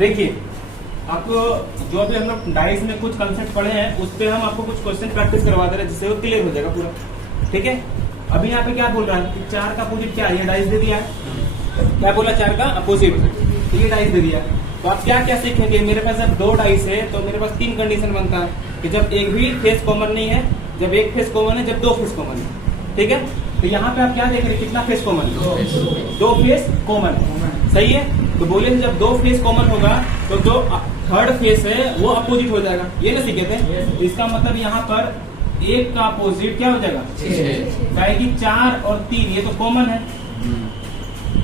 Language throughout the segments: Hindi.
देखिए आपको जो भी हम लोग डाइस में कुछ कंसेप्ट पढ़े हैं उस पे हम आपको कुछ क्वेश्चन प्रैक्टिस करवा दे रहे हैं जिससे वो क्लियर हो जाएगा पूरा। ठीक है, अभी यहाँ पे क्या बोल रहा है कि 4 का अपोजिट क्या है, ये डाइस दे दिया है। क्या बोला 4 का अपोजिट, तो ये डाइस दे दिया। तो आप क्या क्या सीखेंगे, मेरे पास जब 2 डाइस है तो मेरे पास 3 कंडीशन बनता है कि जब एक भी फेस कॉमन नहीं है, जब एक फेस कॉमन है, जब 2 फेस कॉमन है। ठीक है, तो यहाँ पे आप क्या देख रहे हैं, कितना फेस कॉमन है, 2 फेस कॉमन है। सही है, तो बोले जब 2 फेस कॉमन होगा तो जो थर्ड फेस है वो अपोजिट हो जाएगा। ये ना सीखे थे, इसका मतलब यहाँ पर एक का अपोजिट क्या हो जाएगा, चाहे कि 4 और 3 ये तो कॉमन है,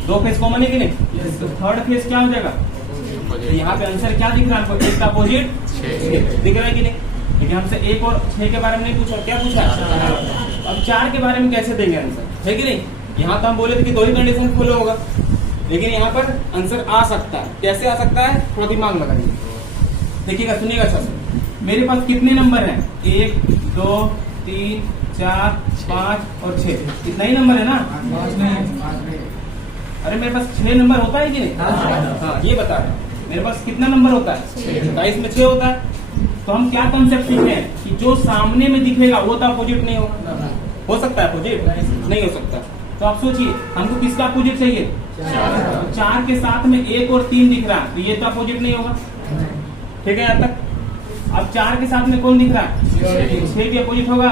2 फेस कॉमन है कि नहीं, तो थर्ड फेस क्या हो जाएगा। तो यहाँ पे आंसर क्या दिख रहा है आपको, एक का अपोजिट दिख रहा है कि नहीं। लेकिन हमसे 1 और 6 के बारे में नहीं पूछा, क्या पूछा, अब 4 के बारे में कैसे देंगे आंसर, है कि नहीं। यहाँ तो हम बोले थे कि 2 ही कंडीशन फॉलो होगा, लेकिन यहाँ पर आंसर आ सकता है। कैसे आ सकता है, थोड़ा दिमाग लगाइए, देखिएगा, सुनिएगा अच्छा से। मेरे पास कितने नंबर हैं, 1 2 3 4 5 और 6, इतना ही नंबर है ना। अरे मेरे पास 6 नंबर होता है कि नहीं, हाँ ये बता रहे मेरे पास कितना नंबर होता है, 22 में 6 होता है। तो हम क्या कंसेप्ट सीख रहे हैं कि जो सामने में दिखेगा वो तो अपोजिट नहीं होगा, हो सकता है अपोजिट नहीं हो सकता। तो आप सोचिए हमको किसका अपोजिट चाहिए, 4 के साथ में 1 और 3 दिख रहा है तो ये तो अपोजिट नहीं होगा। ठीक है यहाँ तक। अब 4 के साथ में कौन दिख रहा है, 6 भी अपोजिट होगा,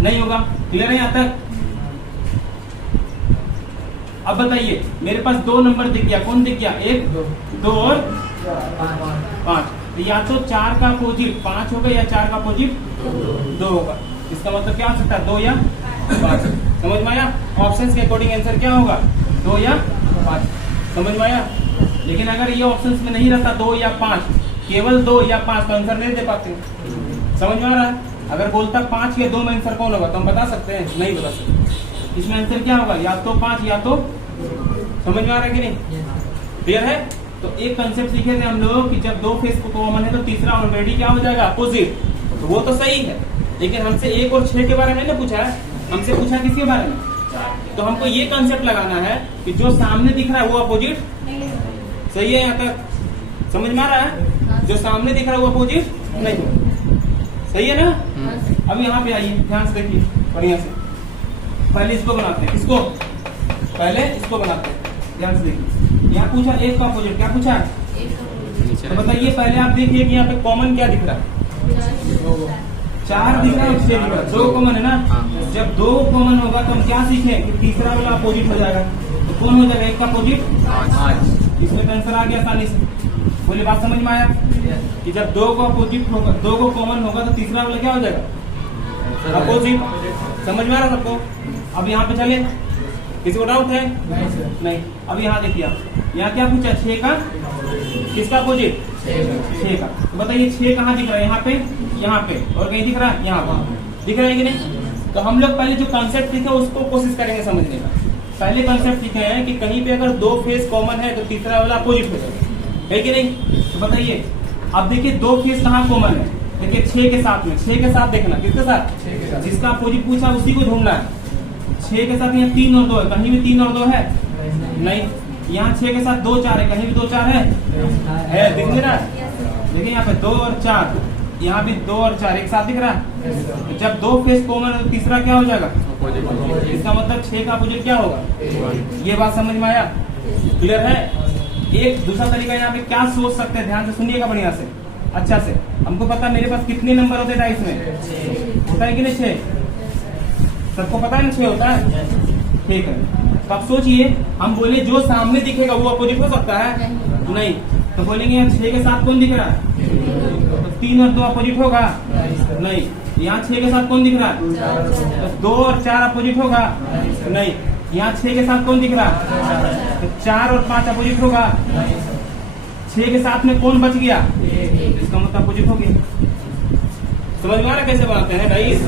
नहीं होगा। क्लियर है यहाँ तक। अब बताइए मेरे पास 2 नंबर दिख गया, कौन दिख गया, 1 2 और 5। तो या तो 4 का अपोजिट 5 होगा या 4 का अपोजिट 2 होगा। इसका मतलब क्या हो सकता है, 2 या 5। समझ में आया, ऑप्शंस के अकॉर्डिंग आंसर क्या होगा, 2 या 5। समझ में आया। लेकिन अगर ये ऑप्शंस में नहीं रहता 2 या 5, केवल 2 या 5 तो आंसर नहीं दे पाते। समझ में आ रहा है। अगर बोलता 5 या 2 में आंसर कौन होगा तो हम बता सकते हैं, नहीं बता सकते। इसमें आंसर क्या होगा, या तो 5 या तो, समझ में आ रहा है कि नहीं, क्लियर है। तो एक कंसेप्ट सीखे थे हम लोग कि जब 2 फेस कॉमन है तो तीसरा ऑलरेडी क्या हो जाएगा, अपोजिट। तो वो तो सही है, लेकिन हमसे 1 और 6 के बारे में ना पूछा है, हमसे पूछा किसके बारे में। तो हमको ये कंसेप्ट लगाना है कि जो सामने दिख रहा है वो अपोजिट, सही है यहाँ तक, समझ में आ रहा है। जो सामने दिख रहा है वो अपोजिट नहीं हो, सही है ना। अब यहाँ पे आइए, ध्यान से देखिए बढ़िया से। पहले इसको बनाते हैं, इसको पहले इसको बनाते हैं, ध्यान से देखिए। यहाँ पूछा 1 का अपोजिट, क्या पूछा है, तो बताइए पहले आप देखिए कि यहाँ पे कॉमन क्या दिख रहा है, 4 दिख रहा है और 6 दिख रहा है, 2 कॉमन है ना। जब 2 कॉमन होगा तो हम क्या सीखें कि तीसरा वाला अपोजिट हो जाएगा। तो कौन हो जाएगा, 1 का अपोजिट 5। इसमें आंसर आ गया आसानी से। बोले बात समझ में आया कि जब 2 को अपोजिट होगा, 2 को कॉमन होगा तो तीसरा वाला क्या हो जाएगा, अपोजिट। समझ में आ रहा सबको। अब यहाँ पे चले, किसी को डाउट है, नहीं। अब यहाँ देखिए, यहाँ क्या पूछा, 6 का किसका अपोजिट, 6 का। तो बताइए 6 कहाँ दिख रहा है, यहाँ पे और कहीं दिख रहा है, यहाँ पर दिख रहा है कि नहीं। तो हम लोग पहले जो कंसेप्ट सीखे उसको कोशिश करेंगे समझने का। पहले कंसेप्ट सीखे हैं कि कहीं पे अगर 2 फेस कॉमन है तो तीसरा वाला अपोजिट हो जाएगा, है कि नहीं। तो बताइए अब देखिए 2 फेस कहाँ कॉमन है, देखिए 6 के साथ में, 6 के साथ देखना, किसके साथ, जिसका अपोजिट पूछा उसी को ढूंढना है। 6 के साथ यहाँ 3 और 2 है, कहीं भी 3 और 2 है नहीं। यहाँ 6 के साथ 2 4 है, कहीं भी 2 4 है, दिख नहीं रहा है। देखिए यहाँ पे 2 और 4, यहाँ भी 2 और 4 एक साथ दिख रहा है। तो जब 2 फेस कॉमन है तो तीसरा क्या हो जाएगा, इसका मतलब 6 का अपोजिट क्या होगा। ये बात समझ में आया, क्लियर है। एक दूसरा तरीका यहाँ पे क्या सोच सकते हैं, ध्यान से सुनिएगा बढ़िया से, अच्छा से। हमको पता है मेरे पास कितने नंबर होते हैं डाइस में, होता है कि नहीं 6, सबको पता है ना 6 होता है, ठीक है। तो आप सोचिए हम बोले जो सामने दिखेगा वो अपोजिट हो सकता है, नहीं। तो बोलेंगे यहाँ 6 के साथ कौन दिख रहा है, तो 3 और 2 अपोजिट होगा, नहीं। यहाँ 6 के साथ कौन दिख रहा है, तो 2 और 4 अपोजिट होगा, नहीं। यहाँ 6 के साथ कौन दिख रहा है, तो 4 और 5 अपोजिट होगा। 6 के साथ में कौन बच गया, इसका मतलब अपोजिट हो गया। समझ में आ रहा कैसे बनाते हैं डाइस।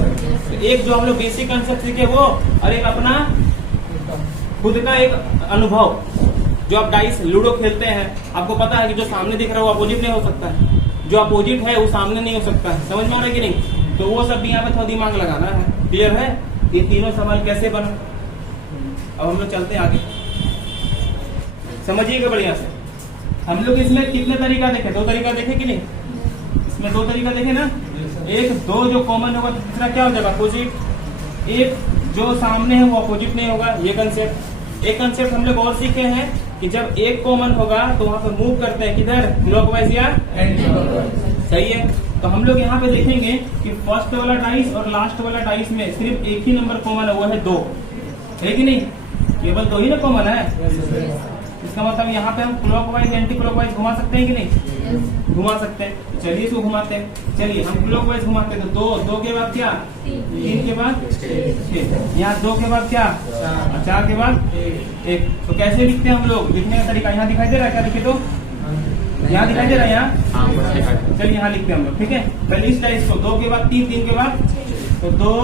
तो एक जो हम लोग बेसिक कंसेप्ट सीखे वो, और एक अपना खुद का एक अनुभव। जो आप डाइस लूडो खेलते हैं आपको पता है कि जो सामने दिख रहा है वो अपोजिट नहीं हो सकता है, जो अपोजिट है वो सामने नहीं हो सकता है। समझ में आ रहा है कि नहीं। तो वो सब भी यहाँ पे थोड़ा दिमाग लगाना है, क्लियर है। ये तीनों सवाल कैसे बना, अब हम लोग चलते हैं आगे, समझिएगा बढ़िया से। हम लोग इसमें कितने तरीका देखे? 2 तरीका देखे कि नहीं? इसमें 2 तरीका देखे ना। एक 2 जो कॉमन होगा तो दूसरा क्या हो जाएगा? अपोजिट। एक जो सामने है वो अपोजिट नहीं होगा, ये कंसेप्ट। एक कंसेप्ट हम लोग और सीखे हैं कि जब एक कॉमन होगा तो वहां पर मूव करते हैं किधर? क्लॉकवाइज या एंटी क्लॉकवाइज। सही है। तो हम लोग यहाँ पे देखेंगे कि फर्स्ट वाला डाइस और लास्ट वाला डाइस में सिर्फ एक ही नंबर कॉमन है, वो है 2, है कि नहीं? केवल 2 ही ना कॉमन है। इसका मतलब यहाँ पे हम क्लॉकवाइज एंटी क्लॉकवाइज घुमा सकते हैं कि नहीं? घुमा सकते हैं। चलिए इसको घुमाते हैं। चलिए हम क्लॉकवाइज घुमाते हैं तो 2 के बाद क्या? 3 के बाद 6। यहाँ 2 के बाद क्या? 4 के बाद 1। तो कैसे लिखते हैं हम लोग? लिखने का तरीका यहाँ दिखाई दे रहा है क्या? लिखे तो यहाँ दिखाई दे रहा है यहाँ। चलिए यहाँ लिखते हैं हम लोग, ठीक है। पहले इस डाइस को 2 के बाद 3, 3 के बाद तो 2,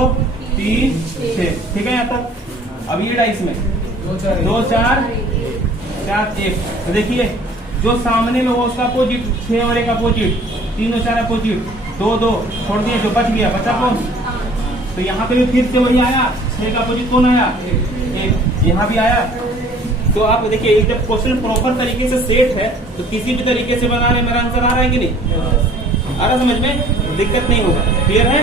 3, 6, ठीक है यहाँ तक। अब ये डाइस में 2, 4, 1। तो देखिए जो सामने में वो उसका अपोजिट, 6 और 1 अपोजिट, 3 और 4 अपोजिट, 2, 2 छोड़ दिए, जो बच गया बचा कौन? तो यहाँ पे भी फिर से वही आया, 6 का अपोजिट कौन आया? 1। यहाँ भी आया। तो आप देखिए जब क्वेश्चन प्रॉपर तरीके से सेट है तो किसी भी तरीके से बना रहे, मेरा आंसर आ रहा है कि नहीं? आ रहा समझ में? दिक्कत नहीं होगा। क्लियर है?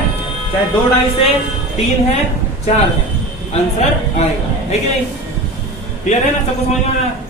चाहे 2 डाइस है, 3 है, 4 है, आंसर आएगा, है कि नहीं? क्लियर है ना? सबको समझ में आ रहा है?